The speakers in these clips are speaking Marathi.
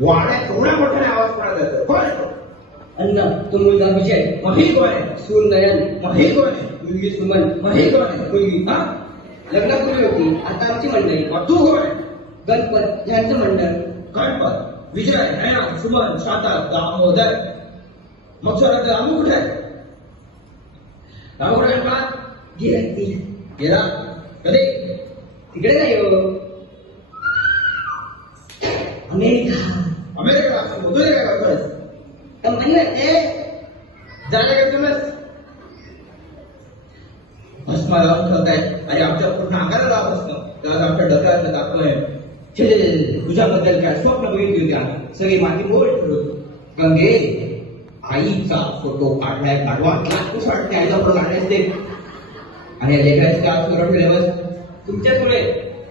वाड्यात एवढ्या मोठ्याने आवाज पडत जातो. कोण आहे तो? अण्णा तो मुलगा विजय. मग ही कोण आहे? सून नयन. मग ही कोण आहे? मुलगी सुमन. मग ही कोण आहे? मुलगी हा? लग्नापूर्वी होती, आता आमची मंडळी. मग तू कोण आहे? गणपत ह्यांचं मंडळ. गणपत, विजय, नयना, सुमन, शांता, दामोदर. मग स्वरात रामू कुठे आहे? रामू कुठे आहे मला? गेला कधी? तिकडे नाही हो, अमेरिका. अमेरिका होतो काय करतोस? तर म्हणलं ते जायला का तुम्हीच भस्मा लावून ठेवताय आणि आमच्या पूर्ण आकाराला भस्म त्याला आमच्या डोक्यात दाखवलंय. तुझ्याबद्दल काय स्वप्न बघितली होत्या सगळी माती मोड ठेवतो. गंगे आईचा फोटो काढलाय, काढवा लाखूस वाटते आईचा फोटो काढले असते आणि या लेकराची काय फोटो ठेवल्यावर तुमच्याच मुळे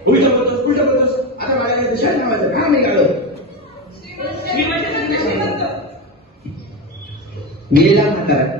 उलट बोलतोस. आता माझ्या दिशा नावाचं का नाही काढलं? श्रीमंत गेलेला म्हातारा